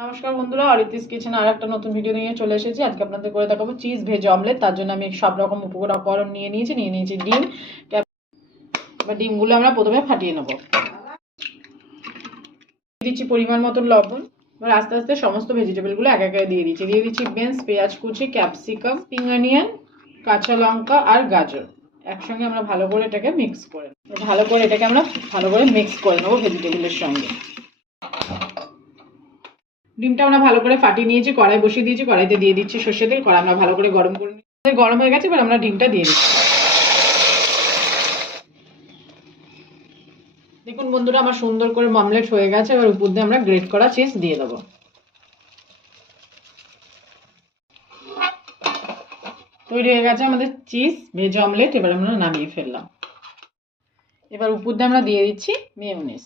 নমস্কার বন্ধুরা, অরিতিস কিচেনে আর একটা নতুন ভিডিও নিয়ে চলে এসেছি। আজকে আপনাদের করে দেখাবো চিজ ভেজ অমলেট। তার জন্য আমি সব রকম উপকরণ নিয়ে নিয়েছি ডিম। এবার ডিমগুলো আমরা প্রথমে ফাটিয়ে নেব। দিচ্ছি পরিমাণ মতো লবণ। এবার আস্তে আস্তে সমস্ত ভেজিটেবলগুলো এক একে দিয়ে দিচ্ছি বিনস, পেঁয়াজ কুচি, ক্যাপসিকাম, পিং অনিয়ন, কাঁচা লঙ্কা আর গাজর। একসঙ্গে আমরা ভালো করে এটাকে মিক্স করে নেবো ভেজিটেবলের সঙ্গে। ডিমটা আমরা ভালো করে ফাটিয়ে নিয়েছি, কড়াই বসিয়ে দিয়েছি, কড়াইতে দিয়ে দিচ্ছি সর্ষের তেল। কড়াই আমরা ভালো করে গরম করে নিয়েছি, গরম হয়ে গেছে। এবার আমরা ডিমটা দিয়ে দিচ্ছি। দেখুন বন্ধুরা, আমার সুন্দর করে অমলেট হয়ে গেছে। এবার উপর দিয়ে আমরা গ্রেট করা চিজ দিয়ে দেবো। তৈরি হয়ে গেছে আমাদের চিজ ভেজ অমলেট। এবার আমরা নামিয়ে ফেললাম। এবার উপর দিয়ে আমরা দিয়ে দিচ্ছি মেয়োনিজ।